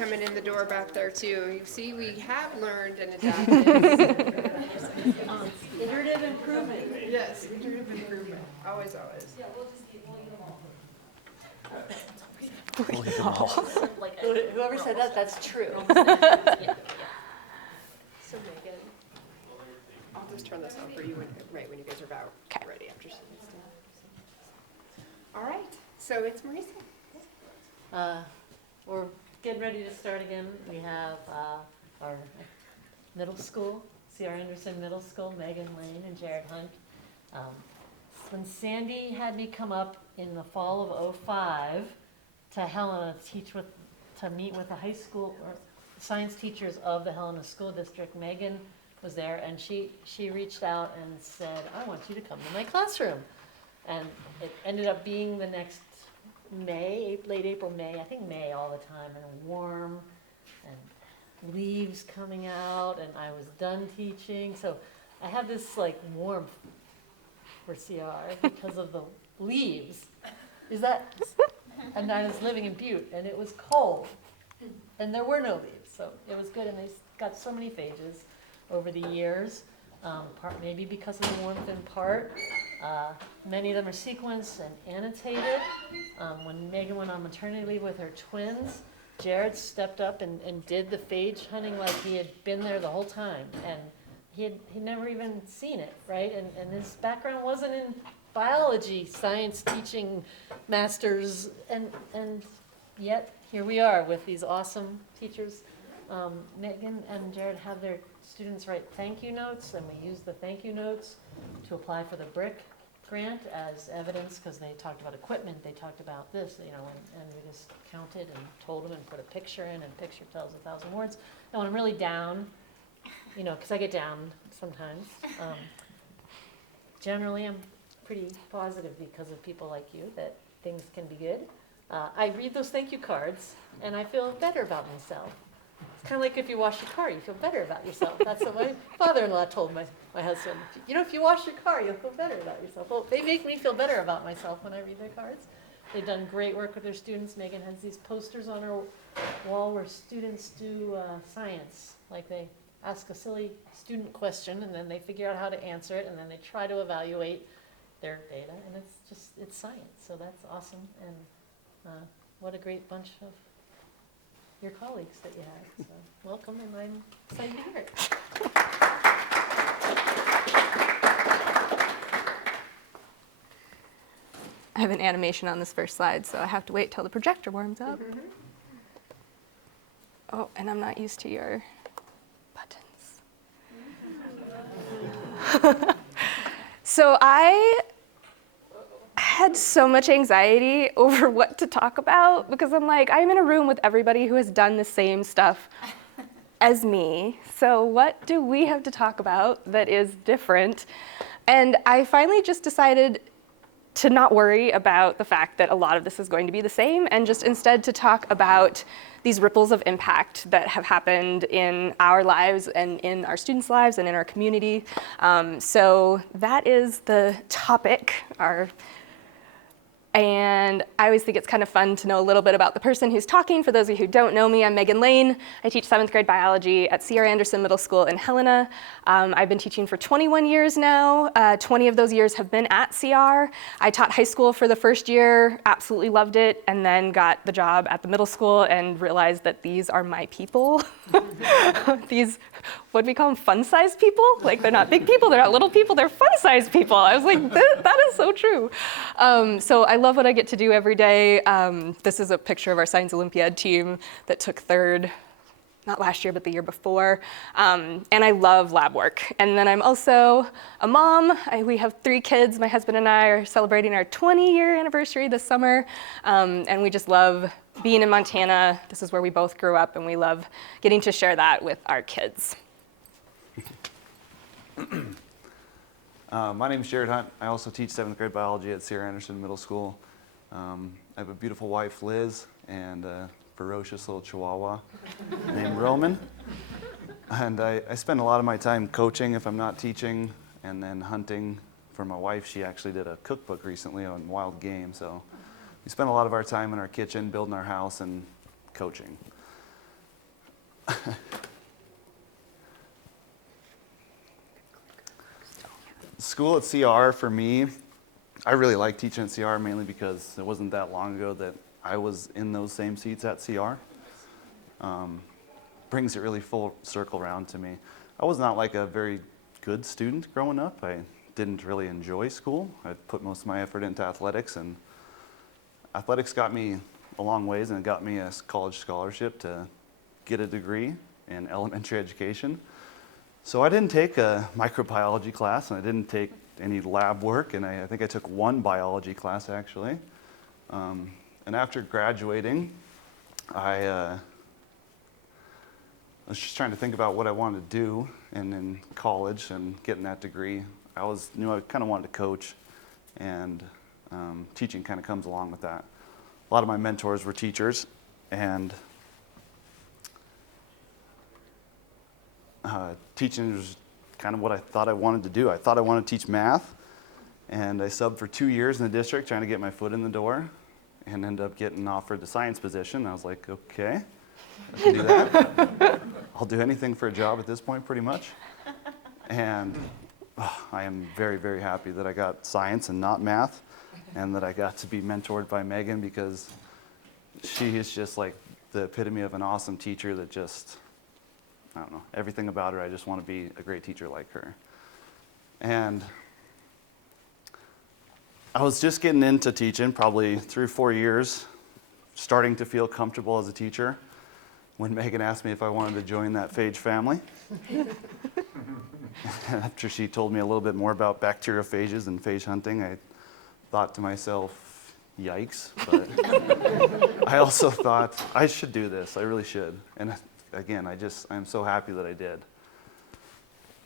coming in the door back there too. You see, we have learned and adapted. Iterative improvement. Yes, iterative improvement. Always, always. We'll get them all. Whoever said that, that's true. So Megan, I'll just turn this on for you right when you guys are about ready after. All right, so it's Marisa. We're getting ready to start again. We have our middle school, C.R. Anderson Middle School, Megan Lane and Jared Hunt. When Sandy had me come up in the fall of '05 to Helena to meet with the high school or science teachers of the Helena School District, Megan was there, and she reached out and said, I want you to come to my classroom. And it ended up being the next May, late April, May, I think May all the time, and warm, and leaves coming out, and I was done teaching. So I have this like warmth for CR because of the leaves. And I was living in Butte, and it was cold, and there were no leaves, so it was good, and they got so many phages over the years, maybe because of the warmth in part. Many of them are sequenced and annotated. When Megan went on maternity leave with her twins, Jared stepped up and did the phage hunting like he had been there the whole time, and he'd never even seen it, right? And his background wasn't in biology, science teaching masters, and yet here we are with these awesome teachers. Megan and Jared have their students write thank you notes, and we use the thank you notes to apply for the BRIC grant as evidence, because they talked about equipment, they talked about this, and we just counted and told them and put a picture in, and picture tells 1,000 words. And when I'm really down, because I get down sometimes, generally I'm pretty positive because of people like you that things can be good. I read those thank you cards and I feel better about myself. It's kind of like if you wash your car, you feel better about yourself. That's what my father-in-law told my husband. If you wash your car, you'll feel better about yourself. Well, they make me feel better about myself when I read their cards. They've done great work with their students. Megan has these posters on her wall where students do science. Like they ask a silly student question and then they figure out how to answer it, and then they try to evaluate their data, and it's science. So that's awesome, and what a great bunch of your colleagues that you have. So welcome, and I'm excited to hear it. I have an animation on this first slide, so I have to wait till the projector warms up. Mm-hmm. Oh, and I'm not used to your buttons. So I had so much anxiety over what to talk about, because I'm in a room with everybody who has done the same stuff as me. So what do we have to talk about that is different? And I finally just decided to not worry about the fact that a lot of this is going to be the same, and just instead to talk about these ripples of impact that have happened in our lives and in our students' lives and in our community. So that is the topic. And I always think it's kind of fun to know a little bit about the person who's talking. For those of you who don't know me, I'm Megan Lane. I teach 7th grade biology at C.R. Anderson Middle School in Helena. I've been teaching for 21 years now. 20 of those years have been at CR. I taught high school for the first year, absolutely loved it, and then got the job at the middle school and realized that these are my people. These, what do we call them, fun-sized people? Like, they're not big people, they're not little people, they're fun-sized people. I was like, that is so true. So I love what I get to do every day. This is a picture of our Science Olympiad team that took 3rd, not last year, but the year before. And I love lab work. And then I'm also a mom. We have 3 kids. My husband and I are celebrating our 20-year anniversary this summer. And we just love being in Montana. This is where we both grew up, and we love getting to share that with our kids. My name is Jared Hunt. I also teach 7th grade biology at C.R. Anderson Middle School. I have a beautiful wife, Liz, and a ferocious little chihuahua named Roman. And I spend a lot of my time coaching if I'm not teaching, and then hunting for my wife. She actually did a cookbook recently on wild game, so we spend a lot of our time in our kitchen, building our house, and coaching. school at CR, for me, I really like teaching at CR mainly because it wasn't that long ago that I was in those same seats at CR. Brings it really full circle around to me. I was not like a very good student growing up. I didn't really enjoy school. I put most of my effort into athletics, and athletics got me a long ways, and it got me a college scholarship to get a degree in elementary education. So I didn't take a microbiology class, and I didn't take any lab work, and I think I took one biology class actually. And after graduating, I was just trying to think about what I wanted to do in college and getting that degree. I knew I kind of wanted to coach, and teaching kind of comes along with that. A lot of my mentors were teachers, and teaching was kind of what I thought I wanted to do. I thought I wanted to teach math, and I subbed for 2 years in the district trying to get my foot in the door, and ended up getting offered the science position. I was like, okay, I can do that. I'll do anything for a job at this point, pretty much. And I am very, very happy that I got science and not math, and that I got to be mentored by Megan, because she is just like the epitome of an awesome teacher that just, I don't know, everything about her, I just want to be a great teacher like her. And I was just getting into teaching, probably 3 or 4 years, starting to feel comfortable as a teacher, when Megan asked me if I wanted to join that phage family. After she told me a little bit more about bacteriophages and phage hunting, I thought to myself, yikes. But I also thought, I should do this. I really should. And again, I'm so happy that I did.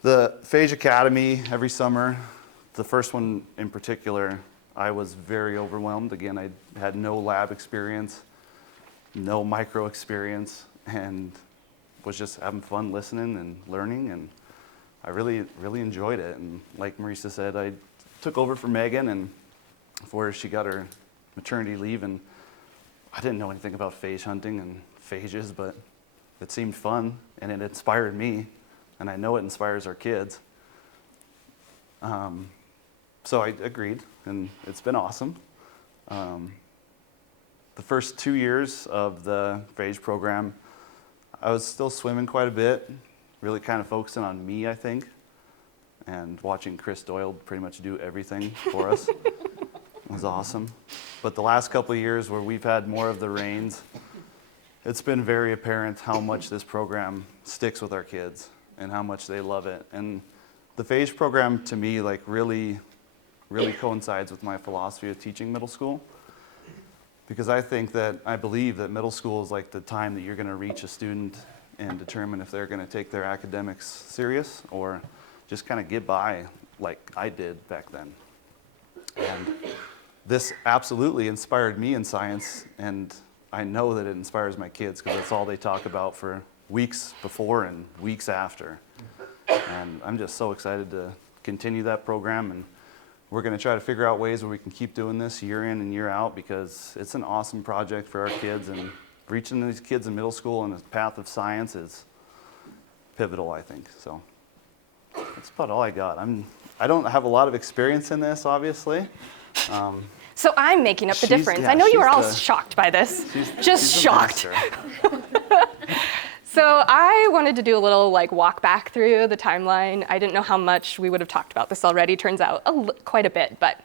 The Phage Academy every summer, the first one in particular, I was very overwhelmed. Again, I had no lab experience, no micro experience, and was just having fun listening and learning, and I really, really enjoyed it. And like Marisa said, I took over for Megan, and before she got her maternity leave, and I didn't know anything about phage hunting and phages, but it seemed fun, and it inspired me, and I know it inspires our kids. So I agreed, and it's been awesome. The first 2 years of the phage program, I was still swimming quite a bit, really kind of focusing on me, I think, and watching Chris Doyle pretty much do everything for us. It was awesome. But the last couple of years where we've had more of the reins, it's been very apparent how much this program sticks with our kids and how much they love it. And the phage program, to me, like really coincides with my philosophy of teaching middle school, because I believe that middle school is like the time that you're going to reach a student and determine if they're going to take their academics serious or just kind of get by like I did back then. And this absolutely inspired me in science, and I know that it inspires my kids because that's all they talk about for weeks before and weeks after. And I'm just so excited to continue that program, and we're going to try to figure out ways where we can keep doing this year in and year out, because it's an awesome project for our kids, and reaching these kids in middle school on the path of science is pivotal, I think. So that's about all I got. I don't have a lot of experience in this, obviously. So I'm making up the difference. I know you were all shocked by this. Just shocked. So I wanted to do a little walk back through the timeline. I didn't know how much we would have talked about this already. Turns out quite a bit, but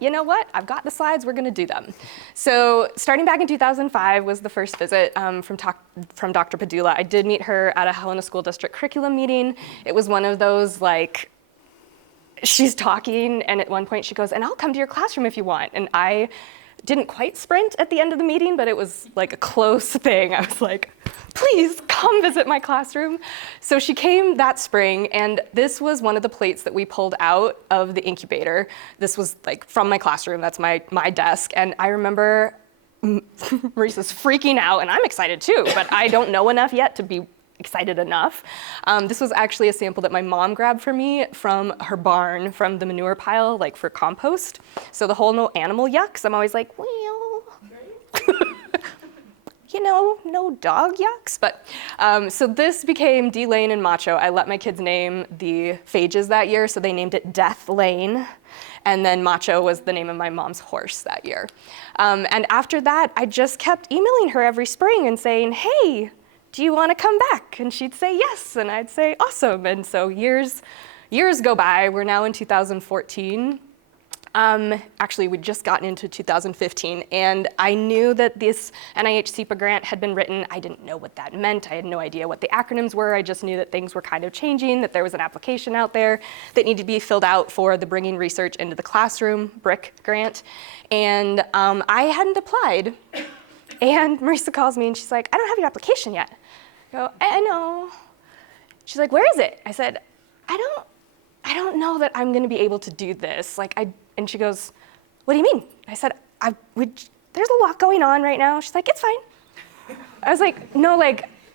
you know what? I've got the slides, we're gonna do them. So starting back in 2005 was the first visit from Dr. Padula. I did meet her at a Helena School District curriculum meeting. It was one of those she's talking, and at one point she goes, "And I'll come to your classroom if you want." And I didn't quite sprint at the end of the meeting, but it was like a close thing. I was like, "Please come visit my classroom." So she came that spring, and this was one of the plates that we pulled out of the incubator. This was from my classroom, that's my desk. And I remember Marisa's freaking out, and I'm excited too, but I don't know enough yet to be excited enough. This was actually a sample that my mom grabbed for me from her barn, from the manure pile, for compost. So the whole no animal yucks, I'm always like, well, no dog yucks. But so this became D Lane and Macho. I let my kids name the Phages that year, so they named it Death Lane. And then Macho was the name of my mom's horse that year. And after that, I just kept emailing her every spring and saying, hey, do you want to come back? And she'd say yes, and I'd say awesome. And so years go by. We're now in 2014. Actually, we'd just gotten into 2015, and I knew that this NIH SEPA grant had been written. I didn't know what that meant. I had no idea what the acronyms were. I just knew that things were kind of changing, that there was an application out there that needed to be filled out for the Bringing Research into the Classroom BRIC grant. And I hadn't applied. And Marisa calls me, and she's like, I don't have your application yet. I go, I know. She's like, where is it? I said, I don't know that I'm going to be able to do this. And she goes, what do you mean? I said, there's a lot going on right now. She's like, it's fine. I was like, no,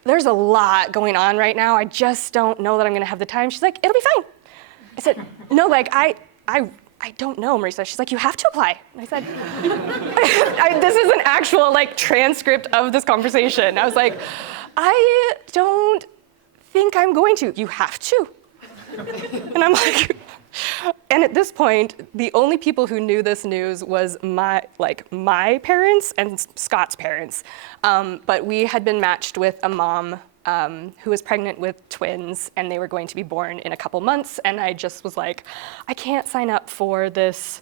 there's a lot going on right now. I just don't know that I'm going to have the time. She's like, it'll be fine. I said, no, I don't know, Marisa. She's like, you have to apply. And I said, this is an actual transcript of this conversation. I was like, I don't think I'm going to. You have to. And I'm like, and at this point, the only people who knew this news was my parents and Scott's parents. But we had been matched with a mom who was pregnant with twins, and they were going to be born in a couple months. And I just was like, I can't sign up for this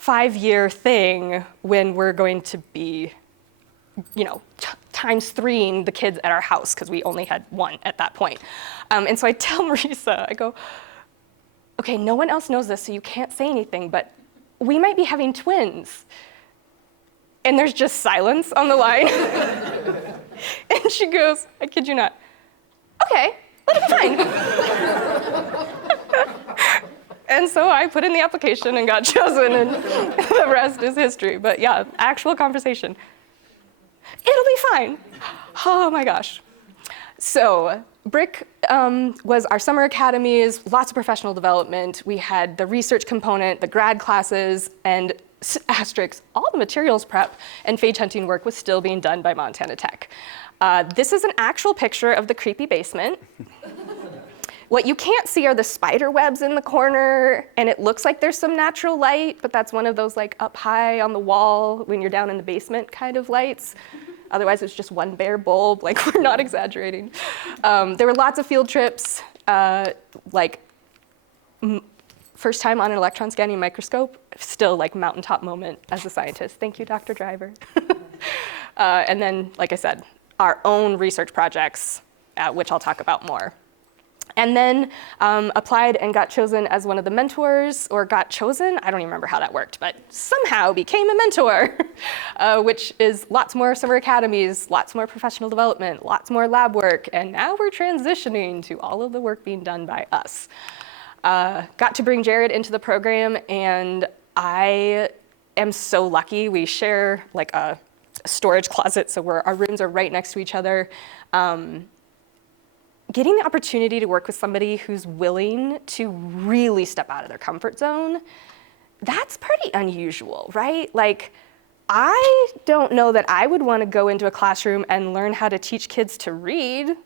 5-year thing when we're going to be, times 3ing the kids at our house, because we only had one at that point. And so I tell Marisa, I go, okay, no one else knows this, so you can't say anything, but we might be having twins. And there's just silence on the line. And she goes, I kid you not, okay, that'll be fine. And so I put in the application and got chosen, and the rest is history. But yeah, actual conversation. It'll be fine. Oh my gosh. So BRIC was our summer academies, lots of professional development. We had the research component, the grad classes, and asterisks, all the materials prep and phage hunting work was still being done by Montana Tech. This is an actual picture of the creepy basement. What you can't see are the spider webs in the corner, and it looks like there's some natural light, but that's one of those up high on the wall when you're down in the basement kind of lights. Otherwise, it's just one bare bulb, we're not exaggerating. There were lots of field trips, first time on an electron scanning microscope, still mountaintop moment as a scientist. Thank you, Dr. Driver. And then, like I said, our own research projects, which I'll talk about more. And then applied and got chosen as one of the mentors, or got chosen, I don't even remember how that worked, but somehow became a mentor, which is lots more summer academies, lots more professional development, lots more lab work, and now we're transitioning to all of the work being done by us. Got to bring Jared into the program, and I am so lucky. We share a storage closet, so our rooms are right next to each other. Getting the opportunity to work with somebody who's willing to really step out of their comfort zone, that's pretty unusual, right? I don't know that I would want to go into a classroom and learn how to teach kids to read.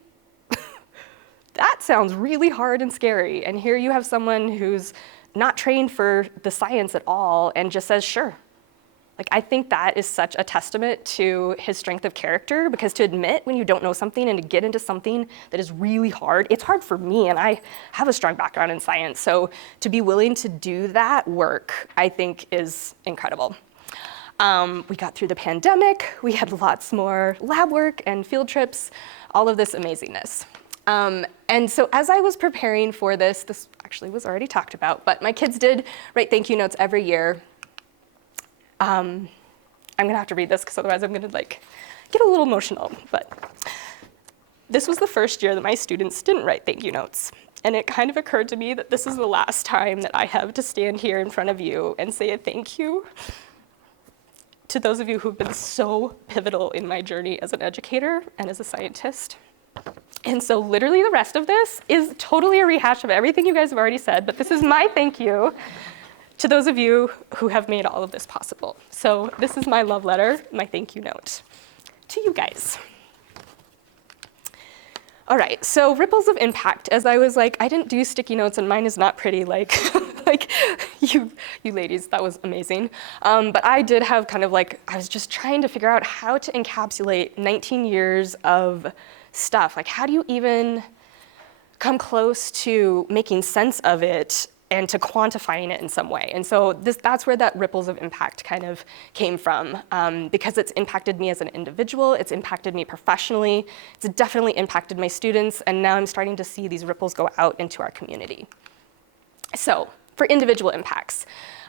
That sounds really hard and scary. And here you have someone who's not trained for the science at all and just says, sure. I think that is such a testament to his strength of character, because to admit when you don't know something and to get into something that is really hard, it's hard for me, and I have a strong background in science. So to be willing to do that work, I think is incredible. We got through the pandemic. We had lots more lab work and field trips, all of this amazingness. And so as I was preparing for this actually was already talked about, but my kids did write thank you notes every year. I'm gonna have to read this because otherwise I'm gonna get a little emotional, but this was the first year that my students didn't write thank you notes. And it kind of occurred to me that this is the last time that I have to stand here in front of you and say a thank you to those of you who've been so pivotal in my journey as an educator and as a scientist. And so literally the rest of this is totally a rehash of everything you guys have already said, but this is my thank you to those of you who have made all of this possible. So this is my love letter, my thank you note. to you guys. All right, so ripples of impact. As I was like, I didn't do sticky notes and mine is not pretty like, like you ladies, that was amazing. But I did have kind of like, I was just trying to figure out how to encapsulate 19 years of stuff. Like, how do you even come close to making sense of it and to quantifying it in some way? And so that's where that ripples of impact kind of came from, because it's impacted me as an individual, it's impacted me professionally, it's definitely impacted my students, and now I'm starting to see these ripples go out into our community. So for individual impacts,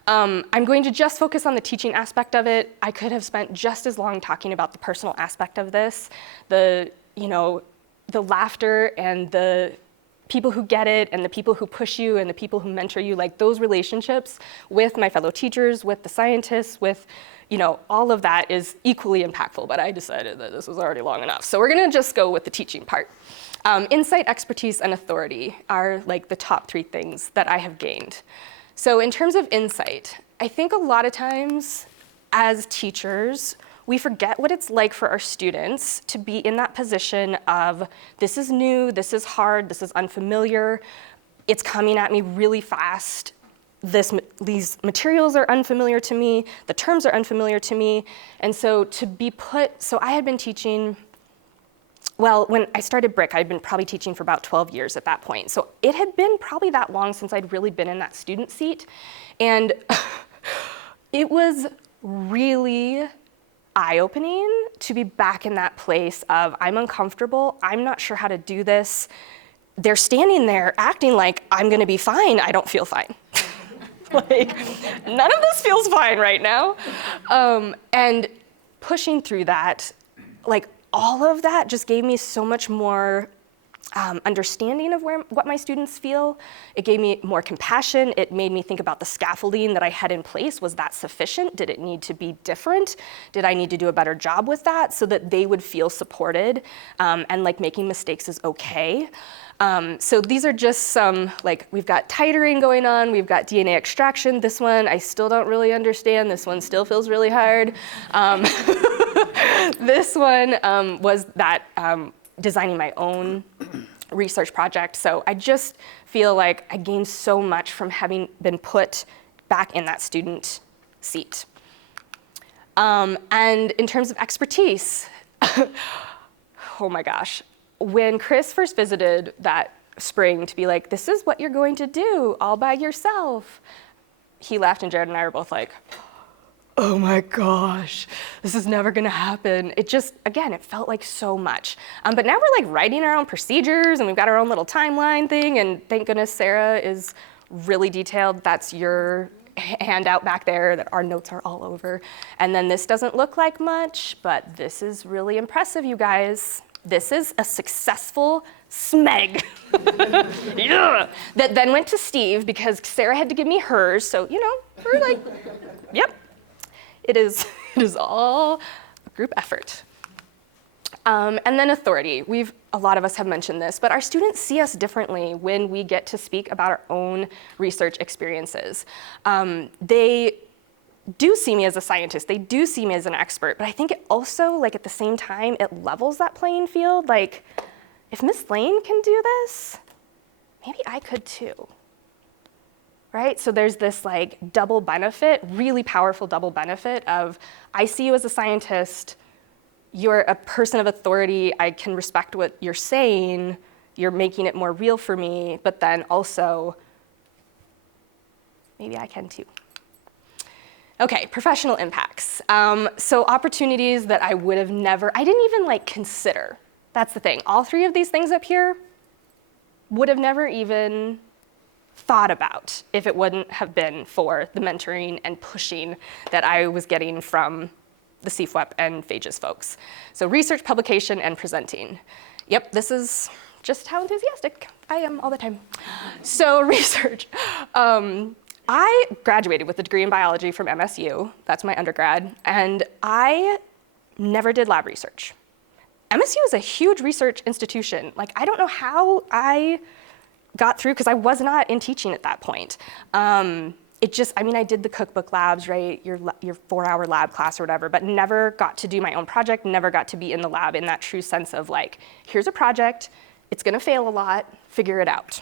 I'm going to just focus on the teaching aspect of it. I could have spent just as long talking about the personal aspect of this, the laughter and the people who get it and the people who push you and the people who mentor you, like those relationships with my fellow teachers, with the scientists, with, all of that is equally impactful, but I decided that this was already long enough. So we're gonna just go with the teaching part. Insight, expertise, and authority are like the top 3 things that I have gained. So in terms of insight, I think a lot of times as teachers, we forget what it's like for our students to be in that position of, this is new, this is hard, this is unfamiliar, it's coming at me really fast, these materials are unfamiliar to me, the terms are unfamiliar to me, and so so I had been teaching, well, when I started BRIC, I'd been probably teaching for about 12 years at that point, so it had been probably that long since I'd really been in that student seat, and it was really eye-opening to be back in that place of, I'm uncomfortable, I'm not sure how to do this. They're standing there acting like I'm gonna be fine, I don't feel fine. Like, none of this feels fine right now. And pushing through that, like all of that just gave me so much more understanding of what my students feel. It gave me more compassion. It made me think about the scaffolding that I had in place. Was that sufficient? Did it need to be different? Did I need to do a better job with that so that they would feel supported and like making mistakes is okay? So these are just some, like, we've got titering going on, we've got DNA extraction. This one I still don't really understand. This one still feels really hard. This one was that designing my own research project. So I just feel like I gained so much from having been put back in that student seat. And in terms of expertise, oh my gosh. When Chris first visited that spring to be like, this is what you're going to do all by yourself, he left and Jared and I were both like, oh my gosh, this is never gonna happen. It just, again, it felt like so much. But now we're like writing our own procedures and we've got our own little timeline thing, and thank goodness Sarah is really detailed. That's your handout back there that our notes are all over. And then this doesn't look like much, but this is really impressive, you guys. This is a successful SMEG. Yeah. That then went to Steve because Sarah had to give me hers, so we're like, yep. It is all a group effort. And then authority. A lot of us have mentioned this, but our students see us differently when we get to speak about our own research experiences. They do see me as a scientist, they do see me as an expert, but I think it also, like at the same time, it levels that playing field. Like, if Miss Lane can do this, maybe I could too. Right? So there's this like double benefit, really powerful double benefit of, I see you as a scientist, you're a person of authority, I can respect what you're saying, you're making it more real for me, but then also, maybe I can too. Okay, professional impacts. So opportunities that I would have I didn't even like consider. That's the thing. All 3 of these things up here would have never even thought about if it wouldn't have been for the mentoring and pushing that I was getting from the CFWEP and Phages folks. So research, publication, and presenting. Yep, this is just how enthusiastic I am all the time. So research. I graduated with a degree in biology from MSU, that's my undergrad, and I never did lab research. MSU is a huge research institution. Like, I don't know how I got through, because I was not in teaching at that point. I did the cookbook labs, right? Your 4-hour lab class or whatever, but never got to do my own project, never got to be in the lab in that true sense of like, here's a project, it's gonna fail a lot, figure it out.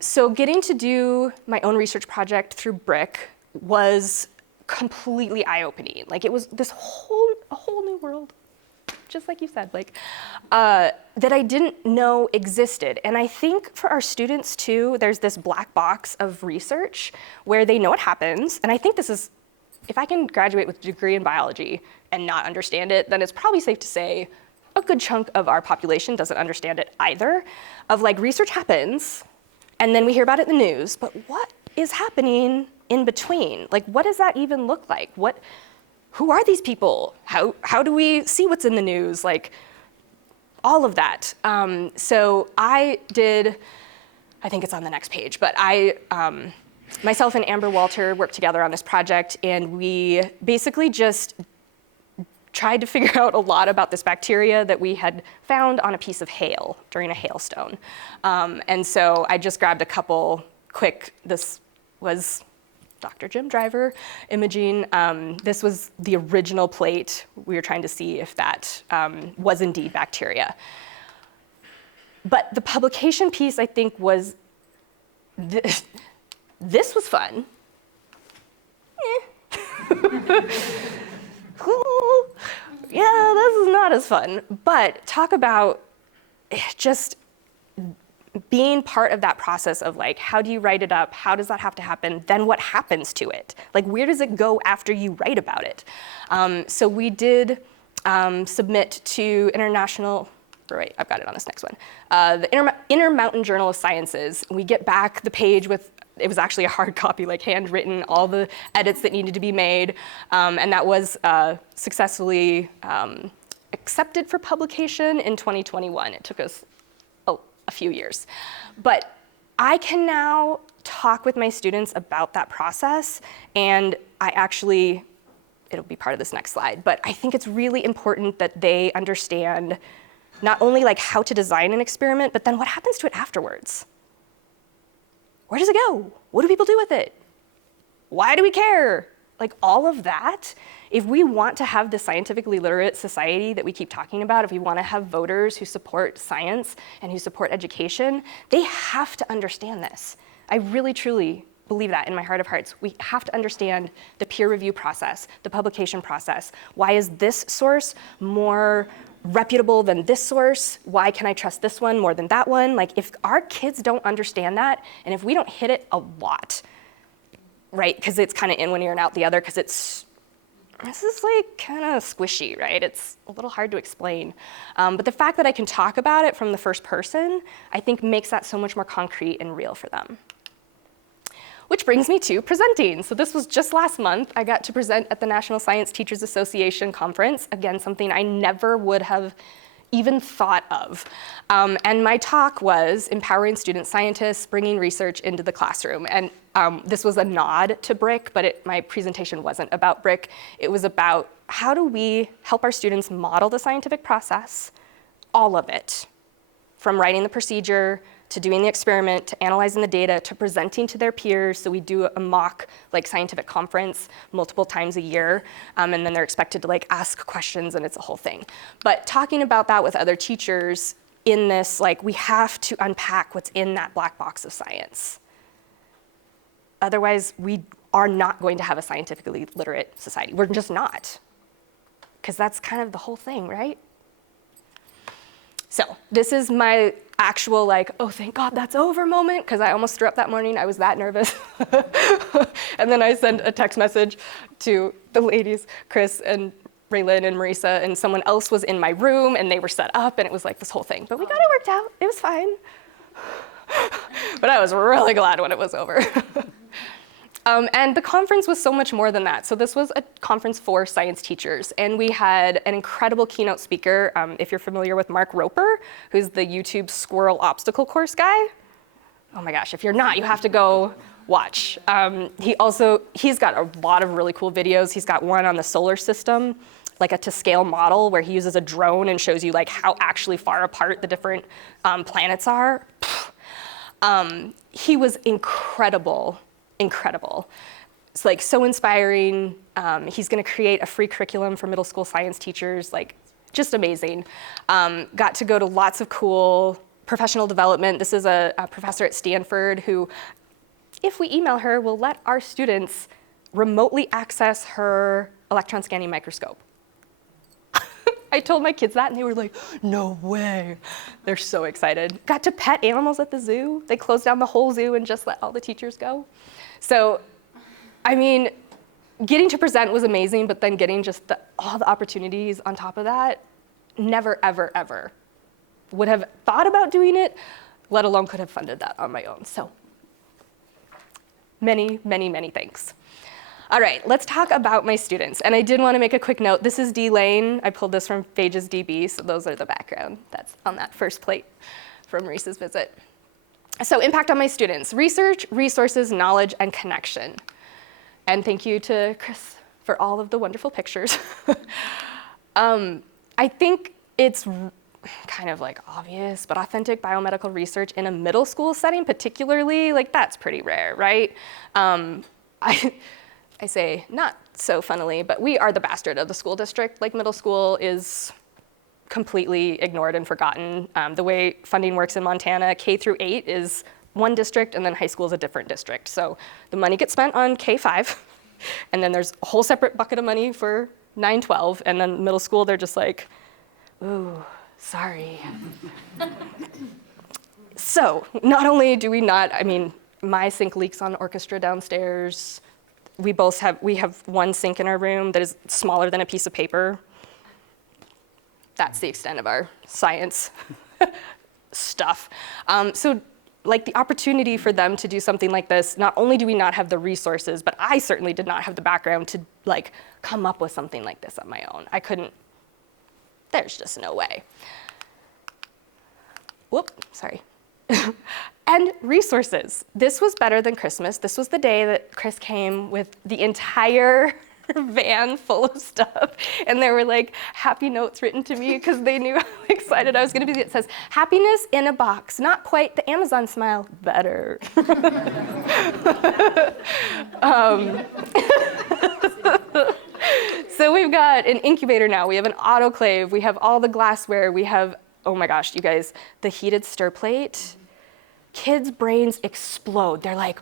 So getting to do my own research project through BRIC was completely eye-opening. Like it was a whole new world, just like you said, like, that I didn't know existed. And I think for our students too, there's this black box of research where they know what happens. And I think this is, if I can graduate with a degree in biology and not understand it, then it's probably safe to say a good chunk of our population doesn't understand it either. Of like, research happens, and then we hear about it in the news, but what is happening in between? Like, what does that even look like? Who are these people? How do we see what's in the news? Like, all of that. So I did, I think it's on the next page, but myself and Amber Walter worked together on this project, and we basically just tried to figure out a lot about this bacteria that we had found on a piece of hail during a hailstone. And so I just grabbed a couple quick, this was Dr. Jim Driver imaging. This was the original plate. We were trying to see if that was indeed bacteria. But the publication piece, I think, was, this was fun. Yeah, this is not as fun. But talk about just being part of that process of like, how do you write it up? How does that have to happen? Then what happens to it? Like, where does it go after you write about it? So we did submit to international, right, I've got it on this next one, the Intermountain Journal of Sciences. We get back the page with, it was actually a hard copy, like handwritten, all the edits that needed to be made. And that was successfully accepted for publication in 2021. It took us a few years. But I can now talk with my students about that process, and I actually, it'll be part of this next slide, but I think it's really important that they understand not only like how to design an experiment, but then what happens to it afterwards. Where does it go? What do people do with it? Why do we care? Like all of that, if we want to have the scientifically literate society that we keep talking about, if we want to have voters who support science and who support education, they have to understand this. I really, truly believe that in my heart of hearts. We have to understand the peer review process, the publication process. Why is this source more reputable than this source? Why can I trust this one more than that one? Like if our kids don't understand that, and if we don't hit it a lot, right? Because it's kind of in one ear and out the other, because this is like kind of squishy, right? It's a little hard to explain. But the fact that I can talk about it from the first person, I think makes that so much more concrete and real for them. Which brings me to presenting. So this was just last month. I got to present at the National Science Teachers Association conference. Again, something I never would have even thought of. And my talk was Empowering Student Scientists, Bringing Research into the Classroom. And this was a nod to BRIC, but my presentation wasn't about BRIC. It was about how do we help our students model the scientific process, all of it, from writing the procedure, to doing the experiment, to analyzing the data, to presenting to their peers. So we do a mock scientific conference multiple times a year, and then they're expected to ask questions, and it's a whole thing. But talking about that with other teachers in this, we have to unpack what's in that black box of science. Otherwise, we are not going to have a scientifically literate society. We're just not, because that's kind of the whole thing, right? So this is my actual oh, thank God that's over moment, because I almost threw up that morning. I was that nervous. And then I sent a text message to the ladies, Chris and Raylyn and Marisa, and someone else was in my room, and they were set up, and it was this whole thing. But we got it worked out. It was fine. But I was really glad when it was over. And the conference was so much more than that. So this was a conference for science teachers, and we had an incredible keynote speaker. If you're familiar with Mark Roper, who's the YouTube squirrel obstacle course guy. Oh my gosh, if you're not, you have to go watch. He's got a lot of really cool videos. He's got one on the solar system, a to scale model where he uses a drone and shows you how actually far apart the different planets are. He was incredible incredible. It's like so inspiring. He's gonna create a free curriculum for middle school science teachers, like just amazing. Got to go to lots of cool professional development. This is a professor at Stanford who, if we email her, will let our students remotely access her electron scanning microscope. I told my kids that and they were like, no way. They're so excited. Got to pet animals at the zoo. They closed down the whole zoo and just let all the teachers go. So, I mean, getting to present was amazing, but then getting just all the opportunities on top of that, never, ever, ever would have thought about doing it, let alone could have funded that on my own. So many, many, many thanks. All right, let's talk about my students. And I did want to make a quick note. This is D Lane. I pulled this from Phages DB, so those are the background. That's on that first plate from Maurice's visit. So impact on my students: research, resources, knowledge, and connection. And thank you to Chris for all of the wonderful pictures. I think it's kind of like obvious, but authentic biomedical research in a middle school setting particularly, like that's pretty rare, right? I say not so funnily, but we are the bastard of the school district. Like middle school is completely ignored and forgotten. The way funding works in Montana, K through 8 is one district and then high school is a different district. So the money gets spent on K-5 and then there's a whole separate bucket of money for 9-12, and then middle school, they're just like, ooh, sorry. So not only do we not, I mean, my sink leaks on orchestra downstairs. We have one sink in our room that is smaller than a piece of paper. That's the extent of our science stuff. So like the opportunity for them to do something like this, not only do we not have the resources, but I certainly did not have the background to like come up with something like this on my own. I couldn't, there's just no way. Whoop, sorry. And resources. This was better than Christmas. This was the day that Chris came with the entire van full of stuff. And there were like happy notes written to me because they knew how excited I was gonna be. It says, happiness in a box, not quite the Amazon smile, better. So we've got an incubator now. We have an autoclave. We have all the glassware. We have, oh my gosh, you guys, the heated stir plate. Kids' brains explode. They're like,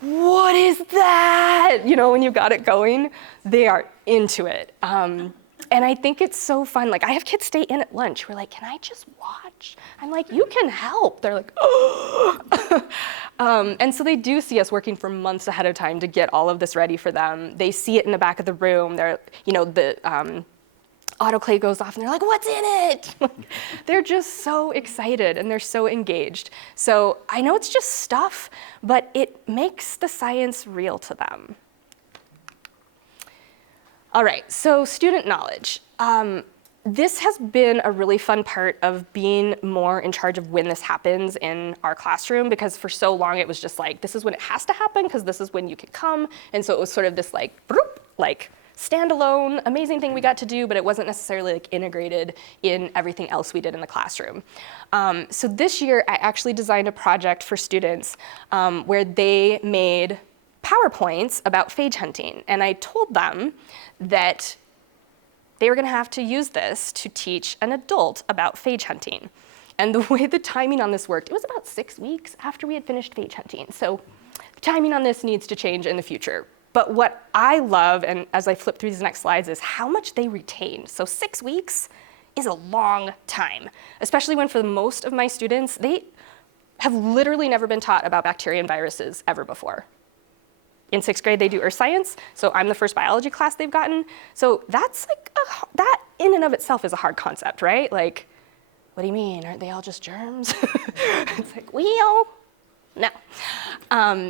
what is that? You know, when you got it going, they are into it. And I think it's so fun. Like, I have kids stay in at lunch. We're like, can I just watch? I'm like, you can help. They're like, oh. And so they do see us working for months ahead of time to get all of this ready for them. They see it in the back of the room. They're, you know, the autoclave goes off and they're like, what's in it? They're just so excited and they're so engaged. So I know it's just stuff, but it makes the science real to them. All right, so student knowledge. This has been a really fun part of being more in charge of when this happens in our classroom, because for so long it was just like, this is when it has to happen because this is when you can come. And so it was sort of this like, broop, like, standalone, amazing thing we got to do, but it wasn't necessarily like integrated in everything else we did in the classroom. So this year, I actually designed a project for students where they made PowerPoints about phage hunting. And I told them that they were gonna have to use this to teach an adult about phage hunting. And the way the timing on this worked, it was about 6 weeks after we had finished phage hunting. So the timing on this needs to change in the future. But what I love, and as I flip through these next slides, is how much they retain. So 6 weeks is a long time, especially when for most of my students, they have literally never been taught about bacteria and viruses ever before. In 6th grade, they do earth science, so I'm the first biology class they've gotten. So that's like, that in and of itself is a hard concept, right? Like, what do you mean? Aren't they all just germs? It's like, well, no.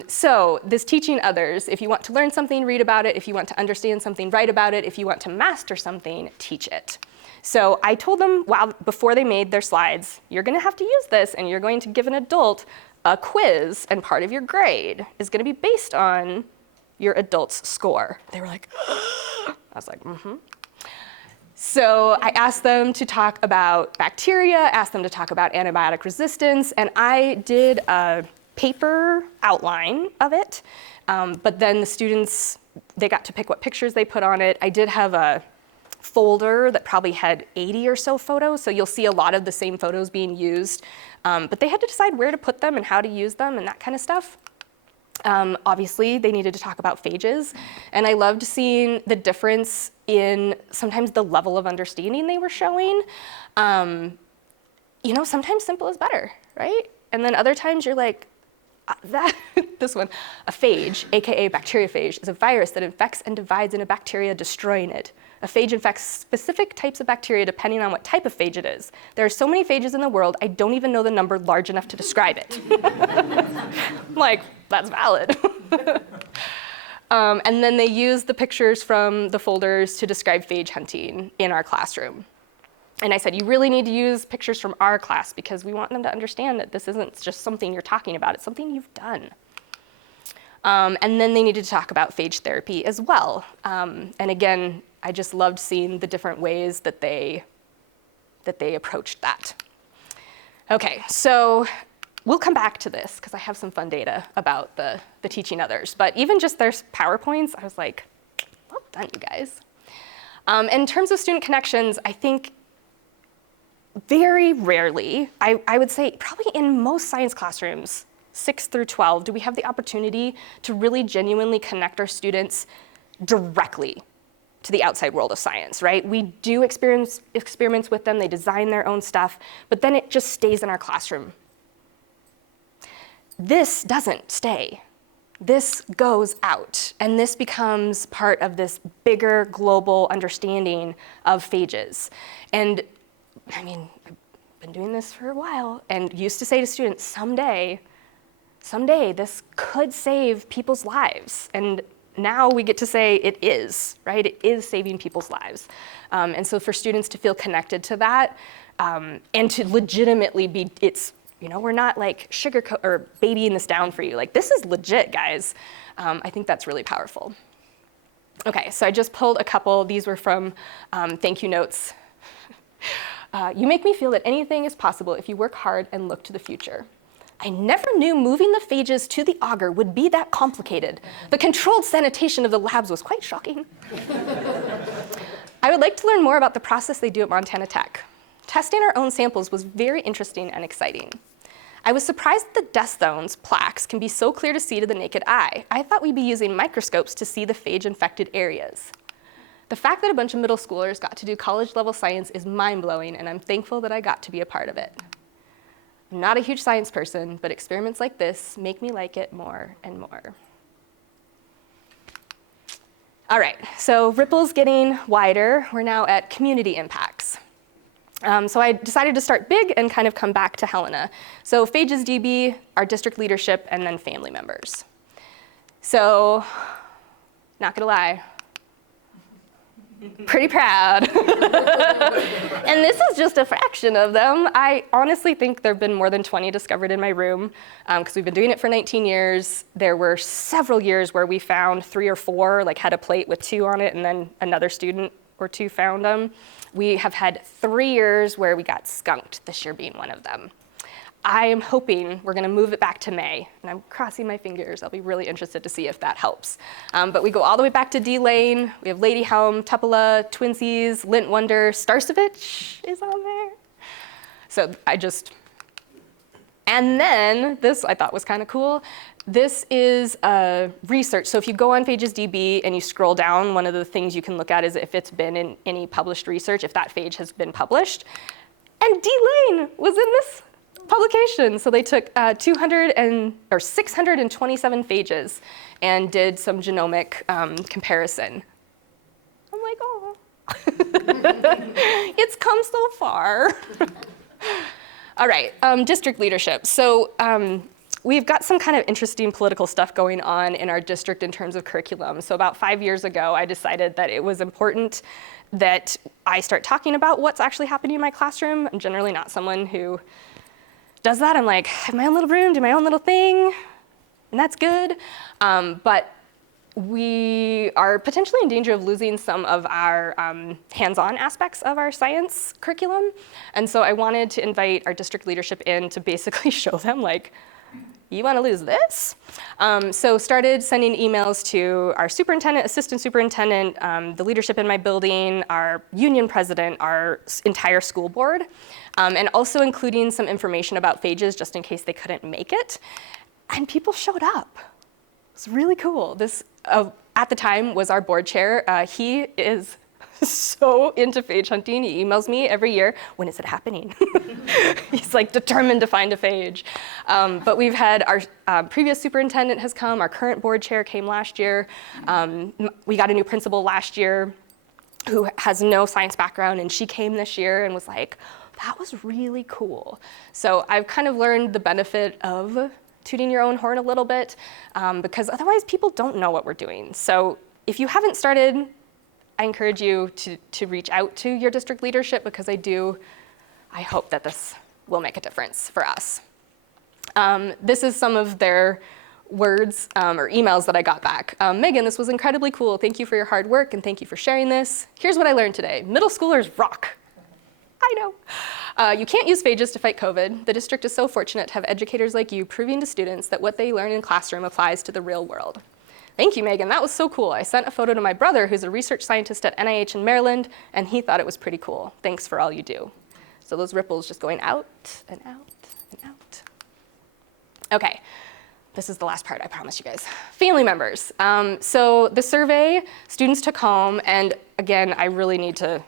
So this teaching others, if you want to learn something, read about it. If you want to understand something, write about it. If you want to master something, teach it. So I told them, before they made their slides, you're gonna have to use this and you're going to give an adult a quiz, and part of your grade is gonna be based on your adult's score. They were like, I was like, mm-hmm. So I asked them to talk about bacteria, asked them to talk about antibiotic resistance, and I did a paper outline of it, but then the students, they got to pick what pictures they put on it. I did have a folder that probably had 80 or so photos, so you'll see a lot of the same photos being used, but they had to decide where to put them and how to use them and that kind of stuff. Obviously, they needed to talk about phages, and I loved seeing the difference in sometimes the level of understanding they were showing. You know, sometimes simple is better, right? And then other times you're like, this one, a phage, AKA bacteriophage, is a virus that infects and divides in a bacteria, destroying it. A phage infects specific types of bacteria depending on what type of phage it is. There are so many phages in the world, I don't even know the number large enough to describe it. I'm like, that's valid. And then they used the pictures from the folders to describe phage hunting in our classroom. And I said, you really need to use pictures from our class because we want them to understand that this isn't just something you're talking about, it's something you've done. And then they needed to talk about phage therapy as well. And again, I just loved seeing the different ways that they approached that. Okay, so we'll come back to this because I have some fun data about the teaching others. But even just their PowerPoints, I was like, well done, you guys. In terms of student connections, I think very rarely, I would say probably in most science classrooms, 6 through 12, do we have the opportunity to really genuinely connect our students directly to the outside world of science, right? We do experiments with them, they design their own stuff, but then it just stays in our classroom. This doesn't stay. This goes out, and this becomes part of this bigger global understanding of phages. And I mean, I've been doing this for a while and used to say to students, someday this could save people's lives. And now we get to say it is, right? It is saving people's lives. And so for students to feel connected to that and to legitimately be, we're not like sugarcoat or babying this down for you. Like, this is legit, guys. I think that's really powerful. Okay, so I just pulled a couple. These were from thank you notes. You make me feel that anything is possible if you work hard and look to the future. I never knew moving the phages to the auger would be that complicated. The controlled sanitation of the labs was quite shocking. I would like to learn more about the process they do at Montana Tech. Testing our own samples was very interesting and exciting. I was surprised that the dust zones, plaques, can be so clear to see to the naked eye. I thought we'd be using microscopes to see the phage-infected areas. The fact that a bunch of middle schoolers got to do college-level science is mind-blowing, and I'm thankful that I got to be a part of it. I'm not a huge science person, but experiments like this make me like it more and more. All right, so ripple's getting wider. We're now at community impacts. So I decided to start big and kind of come back to Helena. So Phages DB, our district leadership, and then family members. So, not gonna lie, pretty proud. And this is just a fraction of them. I honestly think there have been more than 20 discovered in my room because we've been doing it for 19 years. There were several years where we found 3 or 4, like had a plate with 2 on it and then another student or 2 found them. We have had 3 years where we got skunked, this year being one of them. I am hoping we're gonna move it back to May, and I'm crossing my fingers. I'll be really interested to see if that helps. But we go all the way back to D Lane. We have Lady Helm, Tupela, Twinsies, Lint Wonder, Starcevich is on there. So and then this I thought was kind of cool. This is research. So if you go on Phages DB and you scroll down, one of the things you can look at is if it's been in any published research, if that phage has been published. And D Lane was in this publication. So they took 627 phages and did some genomic comparison. I'm like, oh, it's come so far. All right, district leadership. So we've got some kind of interesting political stuff going on in our district in terms of curriculum. So about 5 years ago, I decided that it was important that I start talking about what's actually happening in my classroom. I'm generally not someone who does that. I'm like, I have my own little room, do my own little thing, and that's good. But we are potentially in danger of losing some of our hands-on aspects of our science curriculum. And so I wanted to invite our district leadership in to basically show them, like, you want to lose this? So started sending emails to our superintendent, assistant superintendent, the leadership in my building, our union president, our entire school board, and also including some information about Phages just in case they couldn't make it. And people showed up. It's really cool. This, at the time, was our board chair. He is so into phage hunting. He emails me every year, when is it happening? He's like determined to find a phage. But we've had our previous superintendent has come, our current board chair came last year. We got a new principal last year who has no science background, and she came this year and was like, that was really cool. So I've kind of learned the benefit of tooting your own horn a little bit, because otherwise people don't know what we're doing. So if you haven't started, I encourage you to reach out to your district leadership, because I hope that this will make a difference for us. This is some of their words or emails that I got back. Megan, this was incredibly cool. Thank you for your hard work and thank you for sharing this. Here's what I learned today. Middle schoolers rock. I know. You can't use Phages to fight COVID. The district is so fortunate to have educators like you proving to students that what they learn in classroom applies to the real world. Thank you, Megan. That was so cool. I sent a photo to my brother, who's a research scientist at NIH in Maryland, and he thought it was pretty cool. Thanks for all you do. So those ripples just going out and out and out. Okay, this is the last part, I promise you guys. Family members. So the survey students took home, and again, I really need to,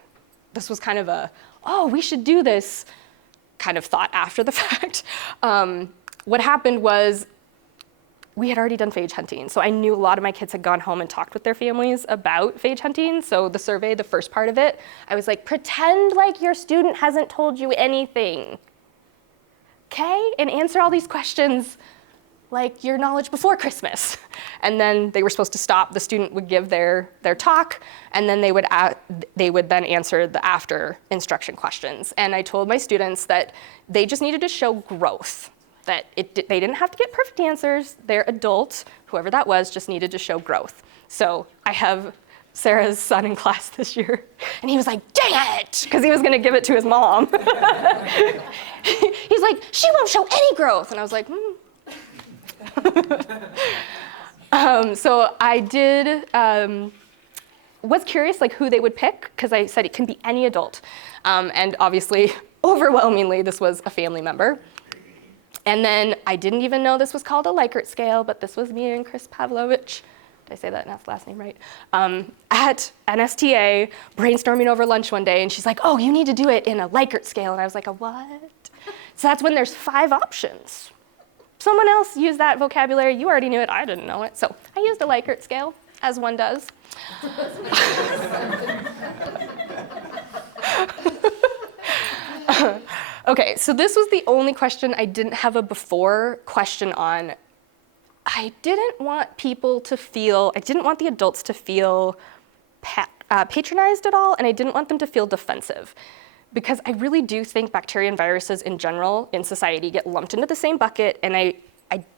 this was kind of a, oh, we should do this kind of thought after the fact. What happened was, we had already done phage hunting, so I knew a lot of my kids had gone home and talked with their families about phage hunting. So the survey, the first part of it, I was like, pretend like your student hasn't told you anything, okay? And answer all these questions like your knowledge before Christmas. And then they were supposed to stop. The student would give their talk, and then they would then answer the after instruction questions. And I told my students that they just needed to show growth, that they didn't have to get perfect answers. Their adult, whoever that was, just needed to show growth. So I have Sarah's son in class this year, and he was like, dang it, because he was gonna give it to his mom. He's like, she won't show any growth. And I was like, So I did, was curious like who they would pick, because I said it can be any adult. And obviously, overwhelmingly, this was a family member. And then I didn't even know this was called a Likert scale, but this was me and Chris Pavlovich, did I say that last name right? At NSTA, brainstorming over lunch one day, and she's like, oh, you need to do it in a Likert scale. And I was like, a what? So that's when there's 5 options. Someone else used that vocabulary. You already knew it. I didn't know it. So I used a Likert scale, as one does. Okay, so this was the only question I didn't have a before question on. I didn't want the adults to feel patronized at all, and I didn't want them to feel defensive. Because I really do think bacteria and viruses in general in society get lumped into the same bucket, and I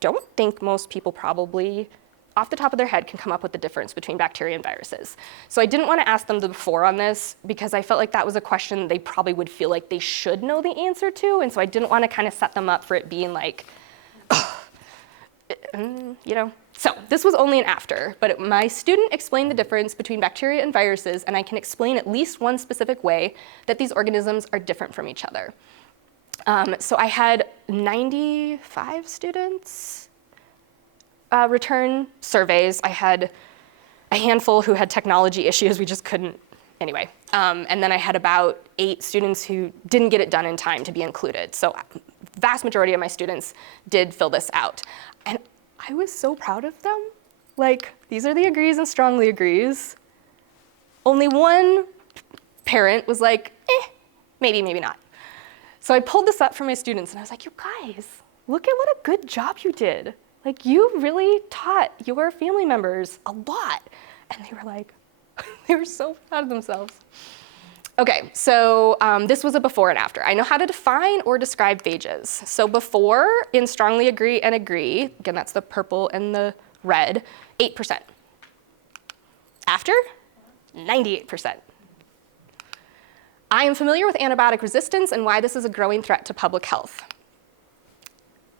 don't think most people probably, off the top of their head, can come up with the difference between bacteria and viruses. So I didn't want to ask them the before on this, because I felt like that was a question they probably would feel like they should know the answer to, and so I didn't want to kind of set them up for it being like, you know. So this was only an after, but my student explained the difference between bacteria and viruses, and I can explain at least one specific way that these organisms are different from each other. So I had 95 students return surveys. I had a handful who had technology issues, we just couldn't, anyway. And then I had about 8 students who didn't get it done in time to be included. So vast majority of my students did fill this out. And I was so proud of them. Like, these are the agrees and strongly agrees. Only one parent was like, maybe, maybe not. So I pulled this up for my students and I was like, you guys, look at what a good job you did. Like, you really taught your family members a lot. And they were like, they were so proud of themselves. Okay, so this was a before and after. I know how to define or describe phages. So before, in strongly agree and agree, again, that's the purple and the red, 8%. After, 98%. I am familiar with antibiotic resistance and why this is a growing threat to public health.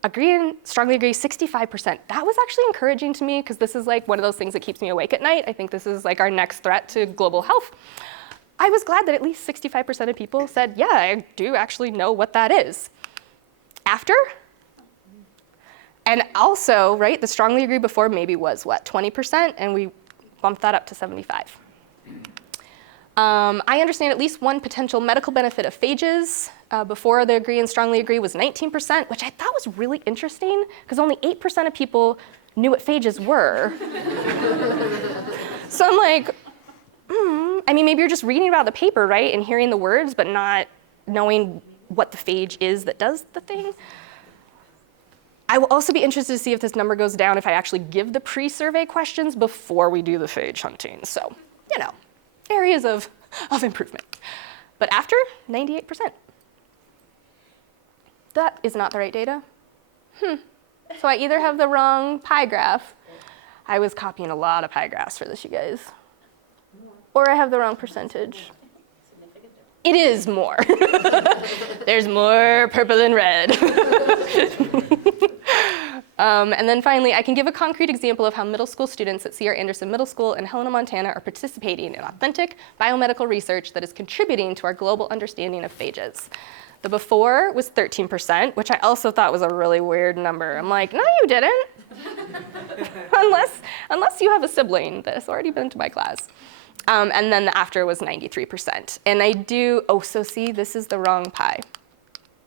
agree and strongly agree, 65%. That was actually encouraging to me because this is like one of those things that keeps me awake at night. I think this is like our next threat to global health. I was glad that at least 65% of people said, yeah, I do actually know what that is. After? And also, right, the strongly agree before maybe was what, 20%, and we bumped that up to 75. I understand at least one potential medical benefit of phages. Before the agree and strongly agree was 19%, which I thought was really interesting because only 8% of people knew what phages were. So I'm like, I mean, maybe you're just reading about the paper, right, and hearing the words, but not knowing what the phage is that does the thing. I will also be interested to see if this number goes down if I actually give the pre-survey questions before we do the phage hunting. So, you know, areas of improvement. But after, 98%. That is not the right data. So I either have the wrong pie graph. I was copying a lot of pie graphs for this, you guys. Or I have the wrong percentage. It is more. There's more purple and red. And then finally, I can give a concrete example of how middle school students at C.R. Anderson Middle School in Helena, Montana are participating in authentic biomedical research that is contributing to our global understanding of phages. The before was 13%, which I also thought was a really weird number. I'm like, no, you didn't. unless you have a sibling that has already been to my class. And then the after was 93%. And I do, so see, this is the wrong pie.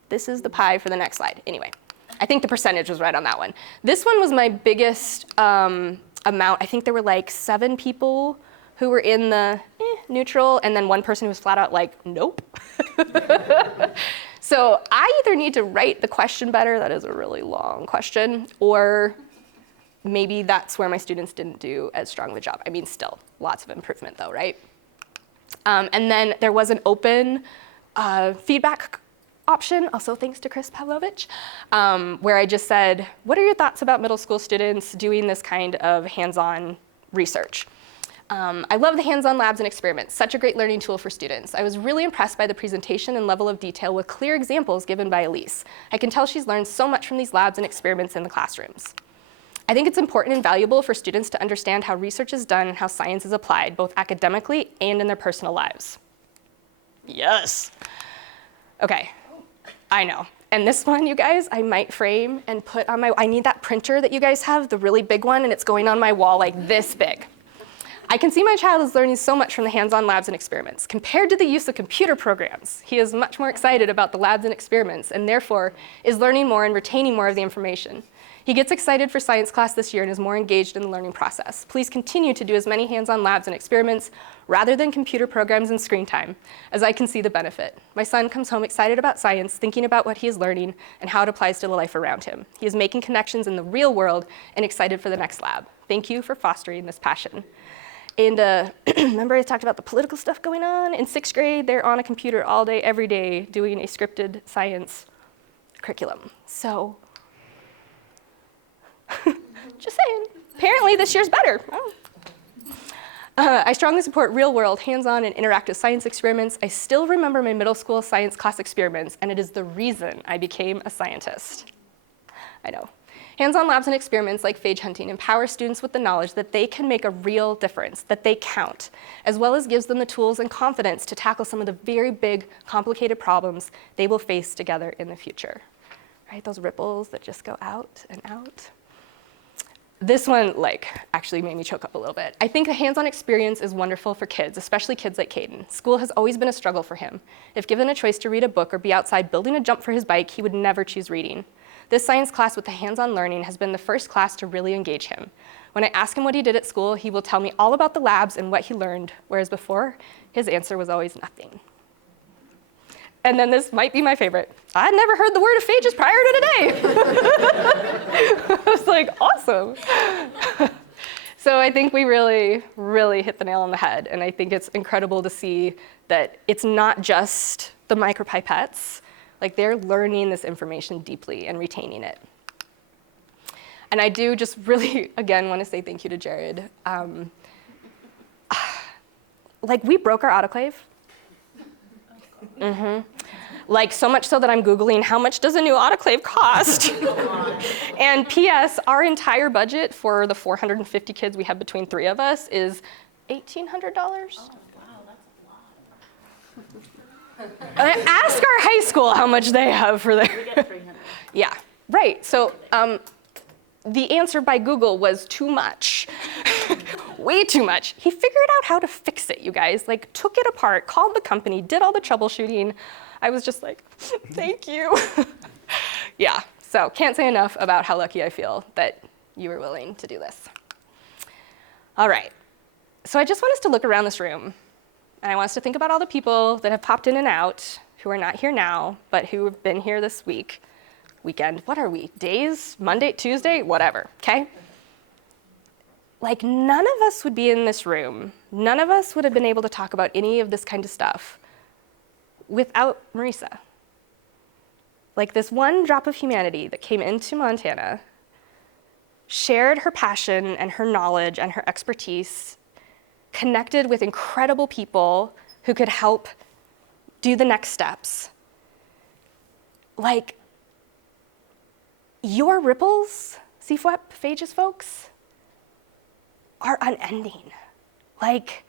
This is the pie for the next slide. Anyway, I think the percentage was right on that one. This one was my biggest amount. I think there were like 7 people who were in the neutral, and then one person who was flat out like, nope. So I either need to write the question better, that is a really long question, or maybe that's where my students didn't do as strong of a job. I mean, still, lots of improvement though, right? And then there was an open feedback option, also thanks to Chris Pavlovich, where I just said, what are your thoughts about middle school students doing this kind of hands-on research? I love the hands-on labs and experiments, such a great learning tool for students. I was really impressed by the presentation and level of detail with clear examples given by Elise. I can tell she's learned so much from these labs and experiments in the classrooms. I think it's important and valuable for students to understand how research is done and how science is applied, both academically and in their personal lives. Yes. Okay, I know. And this one, you guys, I might frame and put on I need that printer that you guys have, the really big one, and it's going on my wall like this big. I can see my child is learning so much from the hands-on labs and experiments. Compared to the use of computer programs, he is much more excited about the labs and experiments and therefore is learning more and retaining more of the information. He gets excited for science class this year and is more engaged in the learning process. Please continue to do as many hands-on labs and experiments rather than computer programs and screen time, as I can see the benefit. My son comes home excited about science, thinking about what he is learning and how it applies to the life around him. He is making connections in the real world and excited for the next lab. Thank you for fostering this passion. And remember I talked about the political stuff going on? In 6th grade, they're on a computer all day, every day, doing a scripted science curriculum. So, just saying, apparently this year's better. Oh. I strongly support real-world, hands-on, and interactive science experiments. I still remember my middle school science class experiments, and it is the reason I became a scientist. I know. Hands-on labs and experiments like phage hunting empower students with the knowledge that they can make a real difference, that they count, as well as gives them the tools and confidence to tackle some of the very big, complicated problems they will face together in the future. Right, those ripples that just go out and out. This one, actually made me choke up a little bit. I think a hands-on experience is wonderful for kids, especially kids like Caden. School has always been a struggle for him. If given a choice to read a book or be outside building a jump for his bike, he would never choose reading. This science class with the hands-on learning has been the first class to really engage him. When I ask him what he did at school, he will tell me all about the labs and what he learned, whereas before, his answer was always nothing. And then this might be my favorite. I'd never heard the word of phages prior to today. I was like, awesome. So I think we really, really hit the nail on the head. And I think it's incredible to see that it's not just the micropipettes. They're learning this information deeply and retaining it. And I do just really, again, want to say thank you to Jared. We broke our autoclave. Like so much so that I'm Googling how much does a new autoclave cost? And P.S., our entire budget for the 450 kids we have between 3 of us is $1,800. Ask our high school how much they have for their. We get 300. Yeah, right. So the answer by Google was too much, way too much. He figured out how to fix it, you guys. Like, took it apart, called the company, did all the troubleshooting. I was just like, thank you. Yeah, so can't say enough about how lucky I feel that you were willing to do this. All right, so I just want us to look around this room. And I want us to think about all the people that have popped in and out, who are not here now, but who have been here this weekend. What are we, days? Monday, Tuesday, whatever, okay? Like, none of us would be in this room. None of us would have been able to talk about any of this kind of stuff without Marisa. Like, this one drop of humanity that came into Montana, shared her passion and her knowledge and her expertise, connected with incredible people who could help do the next steps. Like, your ripples, CFWEP, Phages folks, are unending. Like,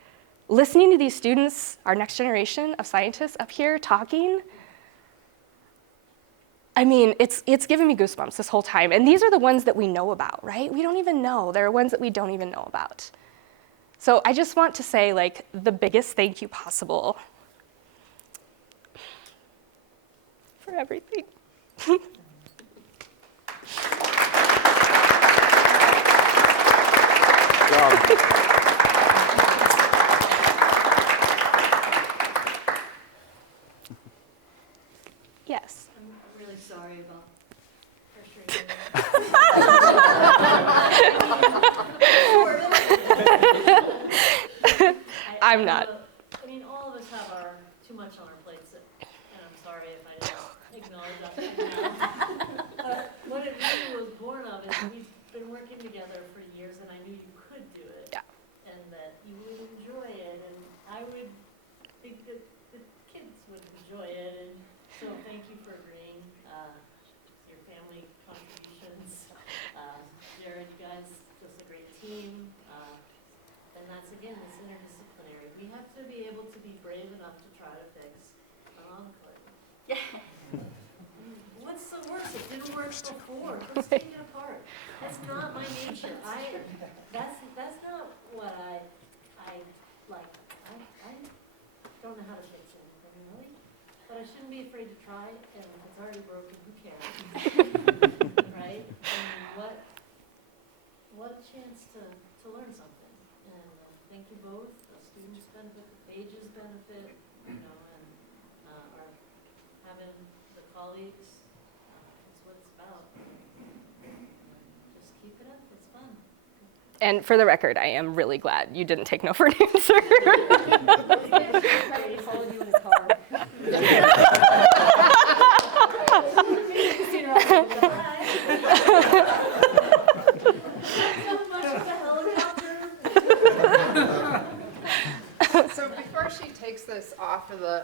listening to these students, our next generation of scientists up here talking, I mean, it's giving me goosebumps this whole time. And these are the ones that we know about, right? We don't even know. There are ones that we don't even know about. So I just want to say, like, the biggest thank you possible for everything. Yes. I'm really sorry about frustrating I'm not. I mean, all of us have too much on our plates, and I'm sorry if I didn't acknowledge that right now. What it really was born of is we've been working together for years, and I knew you could do it. Yeah. And that you would enjoy it, and I would think that the kids would enjoy it, and so thank you for agreeing. Your family contributions. Jared, you guys, just a great team. And that's, again, this interdisciplinary. We have to be able to be brave enough to try to fix an enclave. Yeah. What's the worst? It didn't work before. Let's take it apart. That's not my nature. That's not what I like. I don't know how to fix anything, really. But I shouldn't be afraid to try, and if it's already broken, who cares? Right? And what a chance to learn something. And thank you both. The students benefit, the Phages benefit, and our having the colleagues. That's what it's about. Just keep it up. It's fun. And for the record, I am really glad you didn't take no for an answer. Brady followed you in his car. So before she takes this off of the